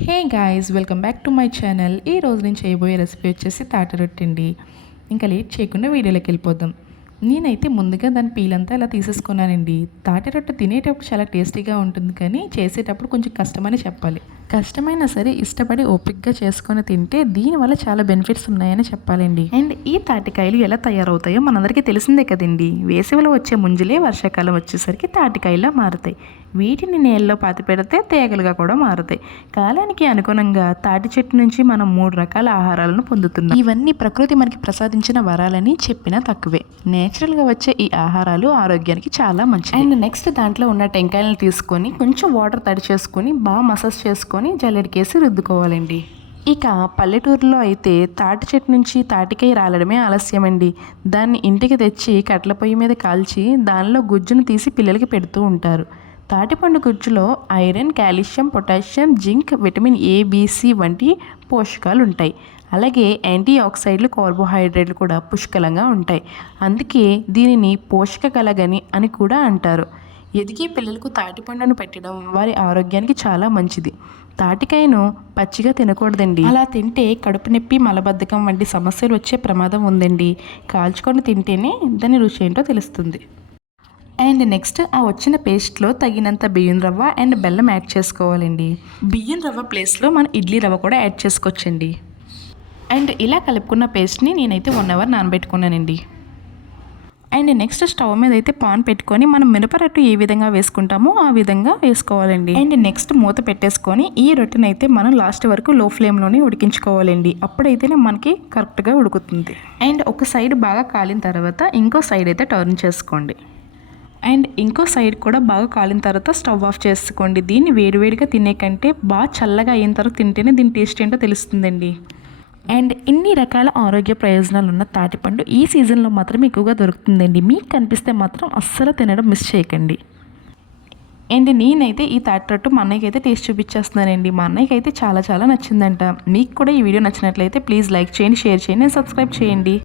Hey guys welcome back to my channel. ఈ రోజు నేను చేయబోయే రెసిపీ వచ్చేసి తాటి రొట్టె అండి. ఇంకా లేట్ చేయకుండా వీడియోలోకి వెళ్ళిపోదాం. నేనైతే ముందుగా దాని పీలంతా ఇలా తీసేసుకున్నానండి. తాటి రొట్టె తినేటప్పుడు చాలా టేస్టీగా ఉంటుంది కానీ చేసేటప్పుడు కొంచెం కష్టమని చెప్పాలి. కష్టమైనా సరే ఇష్టపడి ఓపిక్గా చేసుకొని తింటే దీనివల్ల చాలా బెనిఫిట్స్ ఉన్నాయని చెప్పాలండి. అండ్ ఈ తాటికాయలు ఎలా తయారవుతాయో మనందరికీ తెలిసిందే కదండి. వేసవిలో వచ్చే ముంజులే వర్షాకాలం వచ్చేసరికి తాటికాయలా మారుతాయి. వీటిని నీళ్ళలో పాతి పెడితే తేగలుగా కూడా మారుతాయి. కాలానికి అనుగుణంగా తాటి చెట్టు నుంచి మనం మూడు రకాల ఆహారాలను పొందుతున్నాం. ఇవన్నీ ప్రకృతి మనకి ప్రసాదించిన వరాలని చెప్పినా తక్కువే. నేచురల్గా వచ్చే ఈ ఆహారాలు ఆరోగ్యానికి చాలా మంచిది అండ్ నెక్స్ట్ దాంట్లో ఉన్న టెంకాయలను తీసుకొని కొంచెం వాటర్ తడి చేసుకొని బాగా మసాజ్ చేసుకొని జల్లెడికేసి రుద్దుకోవాలండి. ఇక పల్లెటూరులో అయితే తాటి చెట్టు నుంచి తాటికాయ రాలడమే ఆలస్యమండి. దాన్ని ఇంటికి తెచ్చి కట్ల పొయ్యి మీద కాల్చి దానిలో గుజ్జును తీసి పిల్లలకి పెడుతూ ఉంటారు. తాటిపండు గుజ్జులో iron calcium potassium zinc vitamin A B C వంటి పోషకాలు ఉంటాయి అలాగే యాంటీ ఆక్సైడ్లు కార్బోహైడ్రేట్లు కూడా పుష్కలంగా ఉంటాయి. అందుకే దీనిని పోషక కలగని అని కూడా అంటారు. ఎదిగే పిల్లలకు తాటిపండును పెట్టడం వారి ఆరోగ్యానికి చాలా మంచిది. తాటికాయను పచ్చిగా తినకూడదండి. అలా తింటే కడుపు నొప్పి మలబద్ధకం వంటి సమస్యలు వచ్చే ప్రమాదం ఉందండి. కాల్చుకొని తింటేనే దాని రుచి ఏంటో తెలుస్తుంది. అండ్ నెక్స్ట్ ఆ వచ్చిన పేస్ట్లో తగినంత బియ్యం రవ్వ అండ్ బెల్లం యాడ్ చేసుకోవాలండి. బియ్యం రవ్వ ప్లేస్లో మనం ఇడ్లీ రవ్వ కూడా యాడ్ చేసుకోవచ్చండి. అండ్ ఇలా కలుపుకున్న పేస్ట్ని నేనైతే వన్ అవర్ నానబెట్టుకున్నానండి. అండ్ నెక్స్ట్ స్టవ్ మీద అయితే పాన్ పెట్టుకొని మనం మినపరట్టు ఏ విధంగా వేసుకుంటామో ఆ విధంగా వేసుకోవాలండి. అండ్ నెక్స్ట్ మూత పెట్టేసుకొని ఈ రొట్టెని అయితే మనం లాస్ట్ వరకు లో ఫ్లేమ్లోనే ఉడికించుకోవాలండి. అప్పుడైతేనే మనకి కరెక్ట్గా ఉడుకుతుంది. అండ్ ఒక సైడ్ బాగా కాలిన తర్వాత ఇంకో సైడ్ అయితే టర్న్ చేసుకోండి. అండ్ ఇంకో సైడ్ కూడా బాగా కాలిన తర్వాత స్టవ్ ఆఫ్ చేసుకోండి. దీన్ని వేడివేడిగా తినే కంటే బాగా చల్లగా అయిన తర్వాత తింటేనే దీని టేస్ట్ ఏంటో తెలుస్తుందండి. అండ్ ఇన్ని రకాల ఆరోగ్య ప్రయోజనాలు ఉన్న తాటిపండు ఈ సీజన్లో మాత్రం ఎక్కువగా దొరుకుతుందండి. మీకు కనిపిస్తే మాత్రం అస్సలు తినడం మిస్ చేయకండి. అండ్ నేనైతే ఈ తాటిరొట్టు మా అన్నయ్యకి అయితే టేస్ట్ చూపించేస్తున్నానండి. మా అన్నయ్యకి అయితే చాలా చాలా నచ్చిందంట. మీకు కూడా ఈ వీడియో నచ్చినట్లయితే ప్లీజ్ లైక్ చేయండి షేర్ చేయండి సబ్స్క్రైబ్ చేయండి.